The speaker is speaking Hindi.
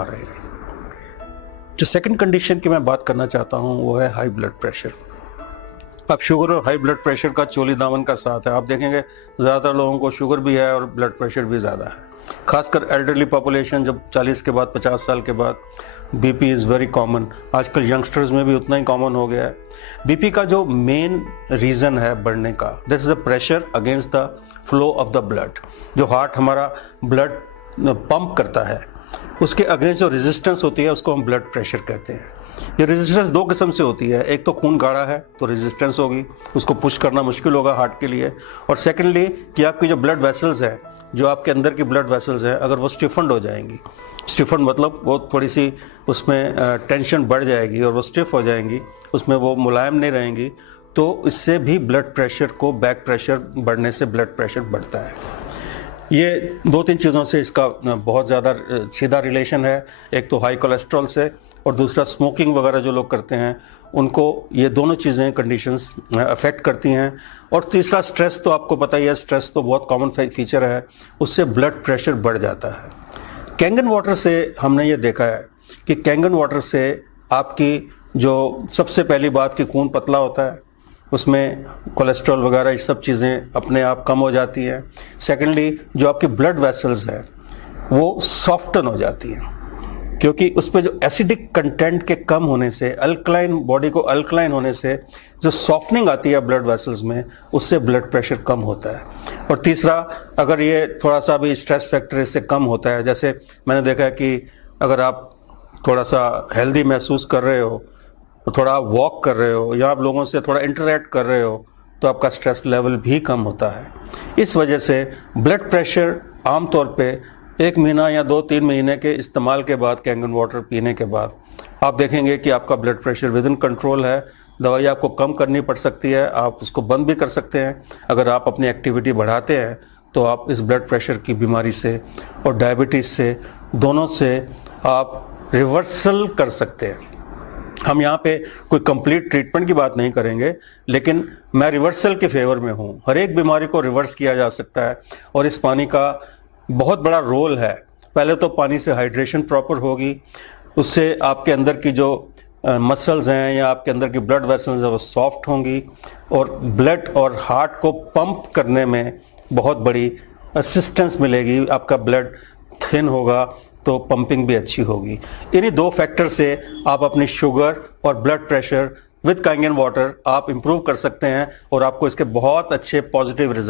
पा रहे हैं। जो सेकंड कंडीशन की मैं बात करना चाहता हूं वो है हाई ब्लड प्रेशर। अब शुगर और हाई ब्लड प्रेशर का चोली दामन का साथ है। आप देखेंगे ज़्यादातर लोगों को शुगर भी है और ब्लड प्रेशर भी ज़्यादा है, खासकर एल्डरली पॉपुलेशन जब 40 के बाद 50 साल के बाद बीपी इज़ वेरी कॉमन। आजकल यंगस्टर्स में भी उतना ही कॉमन हो गया है। बीपी का जो मेन रीज़न है बढ़ने का, this is the pressure against the flow of the blood. जो हार्ट हमारा ब्लड पंप करता है उसके अगेंस्ट जो रेजिस्टेंस होती है उसको हम ब्लड प्रेशर कहते हैं। ये रेजिस्टेंस दो किस्म से होती है, एक तो खून गाढ़ा है तो रेजिस्टेंस होगी, उसको पुश करना मुश्किल होगा हार्ट के लिए, और सेकेंडली कि आपकी जो ब्लड वेसल्स है, जो आपके अंदर की ब्लड वेसल्स है, अगर वो स्टिफन्ड हो जाएंगी, स्टिफन्ड मतलब वो थोड़ी सी उसमें टेंशन बढ़ जाएगी और वो स्टिफ हो जाएंगी, उसमें वो मुलायम नहीं रहेंगी, तो इससे भी ब्लड प्रेशर को, बैक प्रेशर बढ़ने से ब्लड प्रेशर बढ़ता है। ये दो तीन चीज़ों से इसका बहुत ज़्यादा सीधा रिलेशन है। एक तो हाई कोलेस्ट्रॉल से और दूसरा स्मोकिंग वगैरह जो लोग करते हैं उनको ये दोनों चीज़ें कंडीशंस अफेक्ट करती हैं। और तीसरा स्ट्रेस, तो आपको पता ही है, स्ट्रेस तो बहुत कॉमन फीचर है, उससे ब्लड प्रेशर बढ़ जाता है। कैंगन वाटर से हमने ये देखा है कि कैंगन वाटर से आपकी जो सबसे पहली बात कि खून पतला होता है, उसमें कोलेस्ट्रॉल वगैरह ये सब चीज़ें अपने आप कम हो जाती हैं। सेकेंडली जो आपकी ब्लड वेसल्स है वो सॉफ्टन हो जाती हैं, क्योंकि उस पर जो एसिडिक कंटेंट के कम होने से, अल्कलाइन, बॉडी को अल्कलाइन होने से जो सॉफ्टनिंग आती है ब्लड वेसल्स में, उससे ब्लड प्रेशर कम होता है। और तीसरा, अगर ये थोड़ा सा भी स्ट्रेस फैक्टर इससे कम होता है, जैसे मैंने देखा है कि अगर आप थोड़ा सा हेल्दी महसूस कर रहे हो, तो थोड़ा आप वॉक कर रहे हो या आप लोगों से थोड़ा इंटरेक्ट कर रहे हो, तो आपका स्ट्रेस लेवल भी कम होता है। इस वजह से ब्लड प्रेशर आमतौर पे 1 महीना या 2-3 महीने के इस्तेमाल के बाद, कैंगन वाटर पीने के बाद, आप देखेंगे कि आपका blood pressure with in control है। दवाई आपको कम करनी पड़ सकती है, आप उसको बंद भी कर सकते हैं। अगर आप अपनी एक्टिविटी बढ़ाते हैं तो आप इस ब्लड प्रेशर की बीमारी से और डायबिटीज़ से, दोनों से आप रिवर्सल कर सकते हैं। हम यहाँ पे कोई कंप्लीट ट्रीटमेंट की बात नहीं करेंगे, लेकिन मैं रिवर्सल के फेवर में हूँ। हर एक बीमारी को रिवर्स किया जा सकता है और इस पानी का बहुत बड़ा रोल है। पहले तो पानी से हाइड्रेशन प्रॉपर होगी, उससे आपके अंदर की जो मसल्स हैं या आपके अंदर की ब्लड वेसल्स हैं वो सॉफ्ट होंगी, और ब्लड और हार्ट को पंप करने में बहुत बड़ी असिस्टेंस मिलेगी। आपका ब्लड थिन होगा तो पंपिंग भी अच्छी होगी। इन्हीं दो फैक्टर से आप अपनी शुगर और blood pressure with Kangen water आप इंप्रूव कर सकते हैं और आपको इसके बहुत अच्छे पॉजिटिव रिजल्ट